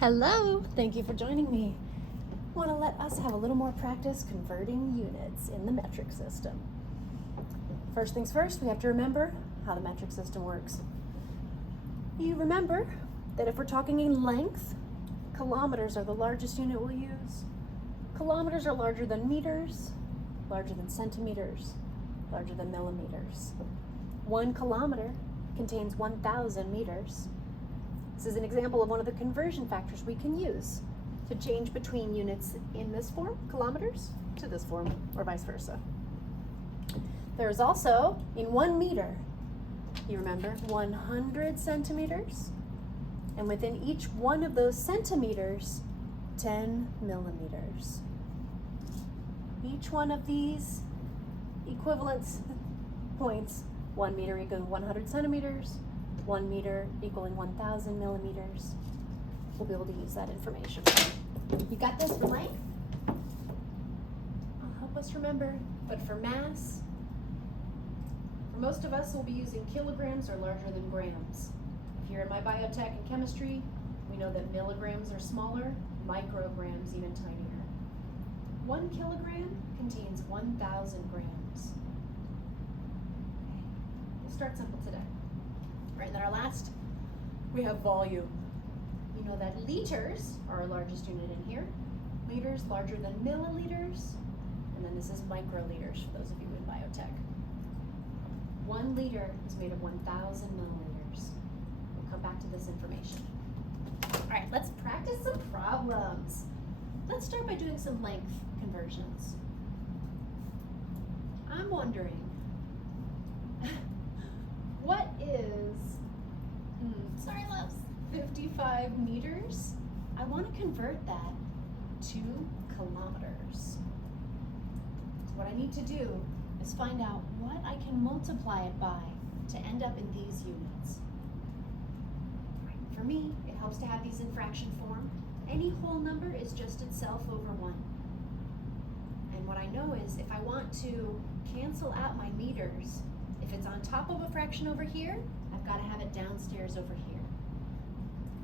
Hello, thank you for joining me. Want to let us have a little more practice converting units in the metric system. First things first, we have to remember how the metric system works. You remember that if we're talking in length, kilometers are the largest unit we'll use. Kilometers are larger than meters, larger than centimeters, larger than millimeters. 1 kilometer contains 1,000 meters. This is an example of one of the conversion factors we can use to change between units in this form, kilometers, to this form, or vice versa. There's also, in 1 meter, you remember, 100 centimeters, and within each one of those centimeters, 10 millimeters. Each one of these equivalence points, 1 meter equals 100 centimeters, 1 meter equaling 1,000 millimeters. We'll be able to use that information. You got this for length? I'll help us remember. But for mass, for most of us, we'll be using kilograms or larger than grams. If you're in my biotech and chemistry, we know that milligrams are smaller, micrograms even tinier. 1 kilogram contains 1,000 grams. Okay. We'll start simple today. Right, and then our last, we have volume. You know that liters are our largest unit in here. Liters larger than milliliters. And then this is microliters for those of you in biotech. 1 liter is made of 1,000 milliliters. We'll come back to this information. All right, let's practice some problems. Let's start by doing some length conversions. I'm wondering, what is, sorry loves, 55 meters? I want to convert that to kilometers. So what I need to do is find out what I can multiply it by to end up in these units. For me, it helps to have these in fraction form. Any whole number is just itself over 1. And what I know is if I want to cancel out my meters, if it's on top of a fraction over here, I've got to have it downstairs over here.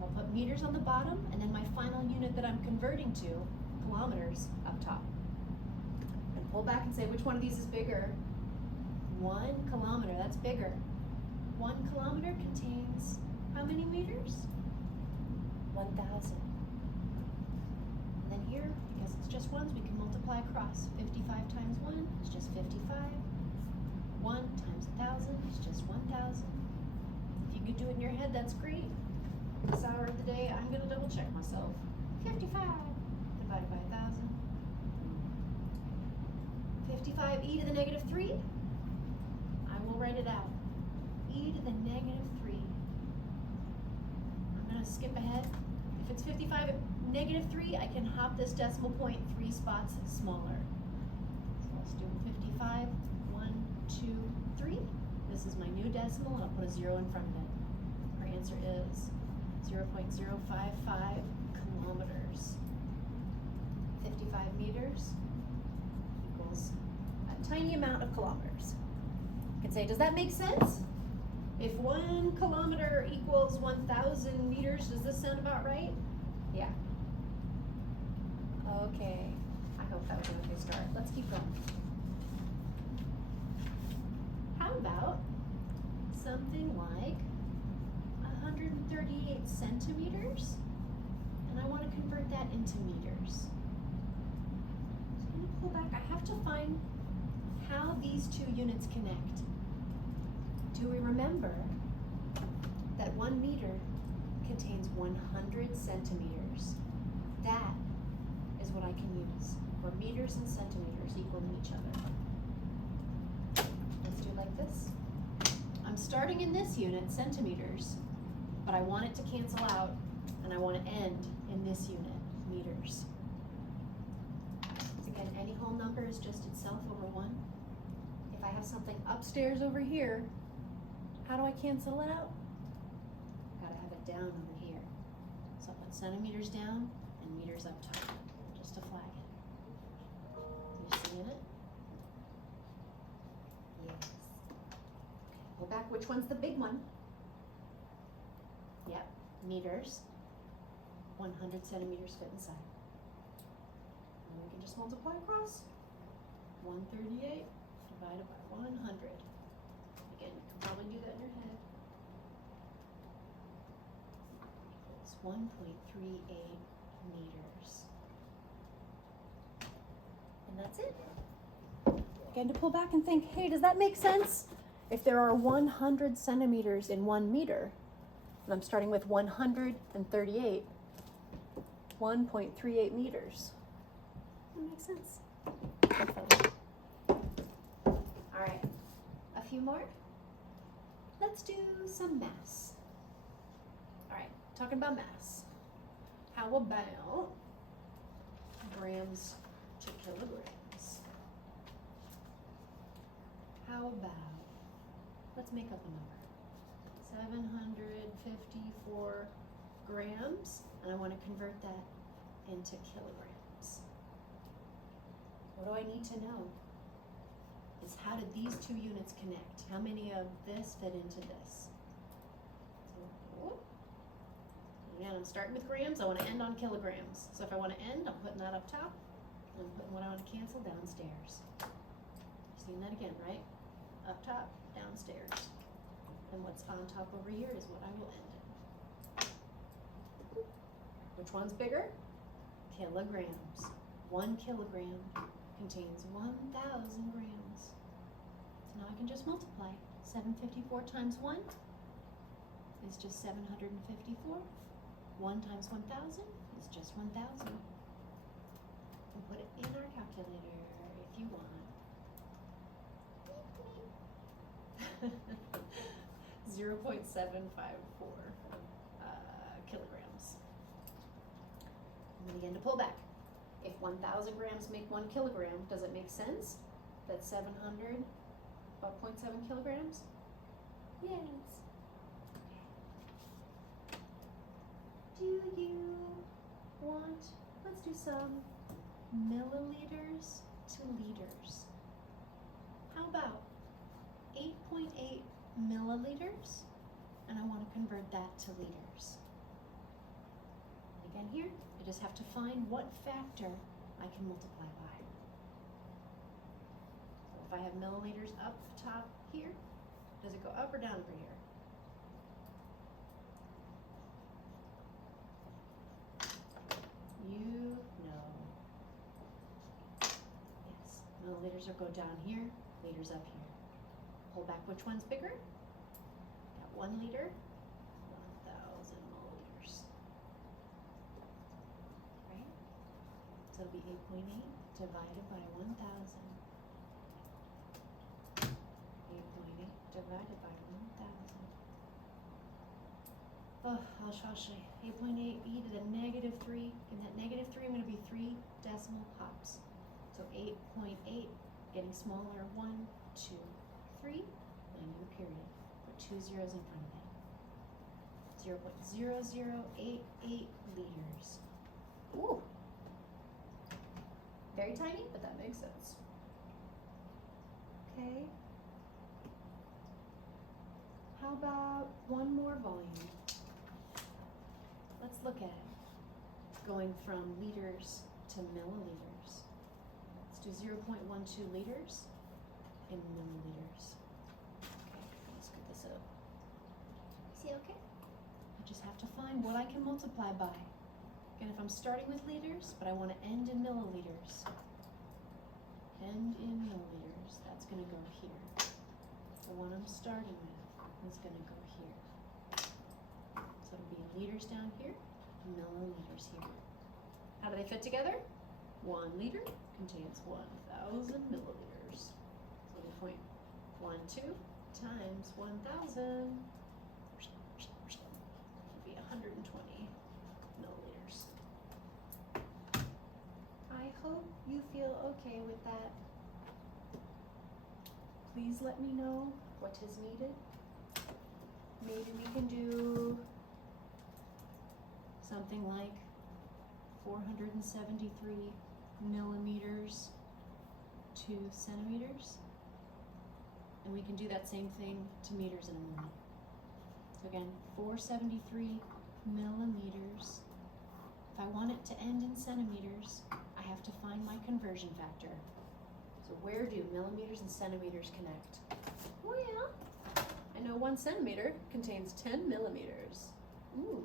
I'll put meters on the bottom, and then my final unit that I'm converting to, kilometers, up top. And pull back and say which one of these is bigger. 1 kilometer, that's bigger. 1 kilometer contains how many meters? 1,000. And then here, because it's just ones, we can multiply across. 55 times 1 is just 55. 1 times 1,000 is just 1,000. If you could do it in your head, that's great. This hour of the day, I'm going to double check myself. 55 divided by 1,000. 55 e to the negative 3. I will write it out. E to the negative 3. I'm going to skip ahead. If it's 55 at negative 3, I can hop this decimal point 3 spots smaller. So let's do 55. 1, 2, 3. This is my new decimal, and I'll put a 0 in front of it. Our answer is 0.055 kilometers. 55 meters equals a tiny amount of kilometers. You can say, does that make sense? If 1 kilometer equals 1,000 meters, does this sound about right? Yeah. Okay. I hope that was an okay start. Let's keep going. How about something like 138 centimeters? And I want to convert that into meters. So I'm going to pull back. I have to find how these two units connect. Do we remember that 1 meter contains 100 centimeters? That is what I can use, where meters and centimeters equal each other. Let's do it like this. I'm starting in this unit, centimeters, but I want it to cancel out, and I want to end in this unit, meters. Again, any whole number is just itself over 1. If I have something upstairs over here, how do I cancel it out? I've got to have it down over here. So I'll put centimeters down and meters up top, just to flag it. You seeing it? Yes. Go back, which one's the big one? Yep, meters. 100 centimeters fit inside. And we can just multiply across. 138 divided by 100. Again, you can probably do that in your head. Equals 1.38 meters. And that's it. Again, to pull back and think, hey, does that make sense? If there are 100 centimeters in 1 meter, and I'm starting with 138, 1.38 meters. That makes sense. All right, a few more. Let's do some mass. All right, talking about mass. How about grams to kilograms? How about, let's make up a number. 754 grams, and I want to convert that into kilograms. What do I need to know? Is how did these two units connect? How many of this fit into this? So, again, I'm starting with grams. I want to end on kilograms. So if I want to end, I'm putting that up top, and I'm putting what I want to cancel downstairs. You've seen that again, right? Up top, downstairs. And what's on top over here is what I will end in. Which one's bigger? Kilograms. 1 kilogram contains 1,000 grams. So now I can just multiply. 754 times 1 is just 754. 1 times 1,000 is just 1,000. You can put it in our calculator if you want. 0.754 kilograms. And then again to pull back. If 1,000 grams make 1 kilogram, does it make sense that 700 about 0.7 kilograms? Yes. Okay. Do you want, let's do some milliliters to liters. How about 8.8 milliliters, and I want to convert that to liters. Again here, I just have to find what factor I can multiply by. So if I have milliliters up top here, does it go up or down over here? You know. Yes, milliliters will go down here, liters up here. Pull back, which one's bigger? Got 1 liter, 1,000 milliliters. Right? So it'll be 8.8 divided by 1,000. 8.8 divided by 1,000. Oh, I'll show you. 8.8 e to the -3. In that -3, I'm going to be 3 decimal pops. So 8.8, getting smaller, 1, 2, 3, and your period. Put 2 zeros in front of it. 0.0088 liters. Ooh. Very tiny, but that makes sense. Okay. How about one more volume? Let's look at it. Going from liters to milliliters. Let's do 0.12 liters in milliliters. Okay, let's get this up. See, okay? I just have to find what I can multiply by. Again, if I'm starting with liters, but I want to end in milliliters. End in milliliters, that's going to go here. The one I'm starting with is going to go here. So it'll be liters down here, milliliters here. How do they fit together? 1 liter contains 1,000 milliliters. So 0.12 times 1,000 would be 120 milliliters. I hope you feel okay with that. Please let me know what is needed. Maybe we can do something like 473 millimeters to centimeters. And we can do that same thing to meters in a moment. So again, 473 millimeters to end in centimeters, I have to find my conversion factor. So where do millimeters and centimeters connect? Well, I know 1 centimeter contains 10 millimeters. Ooh.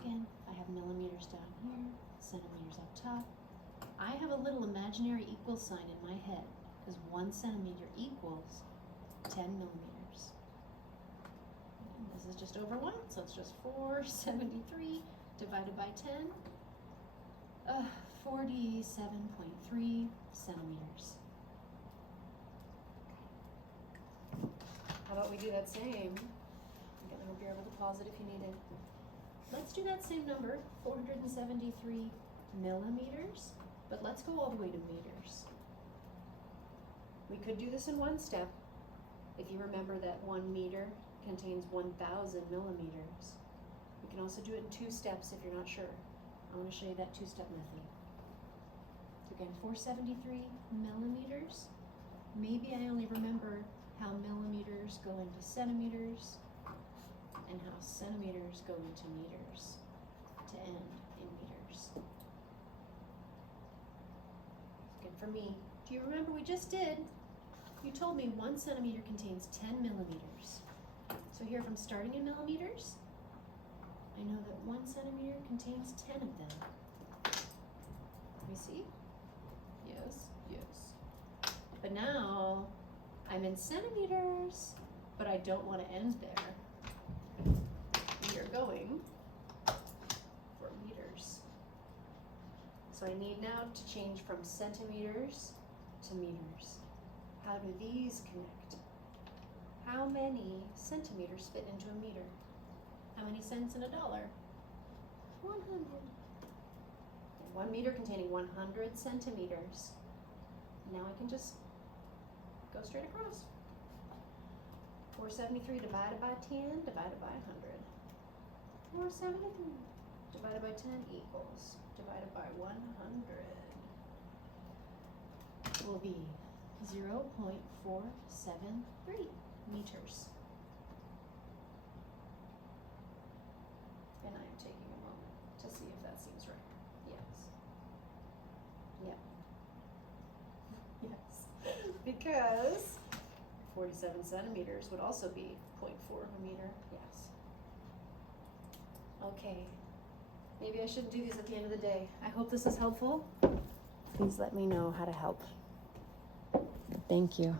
Again, I have millimeters down here, centimeters up top. I have a little imaginary equal sign in my head because 1 centimeter equals 10 millimeters. And this is just over 1, so it's just 473 divided by 10. 47.3 centimeters. How about we do that same? Again, I hope you're able to pause it if you need it. Let's do that same number, 473 millimeters, but let's go all the way to meters. We could do this in one step. If you remember that 1 meter contains 1,000 millimeters. We can also do it in 2 steps if you're not sure. I want to show you that 2-step method. So again, 473 millimeters. Maybe I only remember how millimeters go into centimeters and how centimeters go into meters to end in meters. Again, for me, do you remember we just did? You told me 1 centimeter contains 10 millimeters. So here from starting in millimeters, I know that 1 centimeter contains 10 of them. Let me see. Yes, yes. But now I'm in centimeters, but I don't want to end there. We are going for meters. So I need now to change from centimeters to meters. How do these connect? How many centimeters fit into a meter? How many cents in a dollar? 100. 1 meter containing 100 centimeters. Now I can just go straight across. 473 divided by 10 divided by 100. 473 divided by 10 equals, divided by 100 will be 0.473 meters. And I am taking a moment to see if that seems right. Yes. Yep. Yes. Because 47 centimeters would also be 0.4 of a meter. Yes. Okay. Maybe I shouldn't do these at the end of the day. I hope this is helpful. Please let me know how to help. Thank you.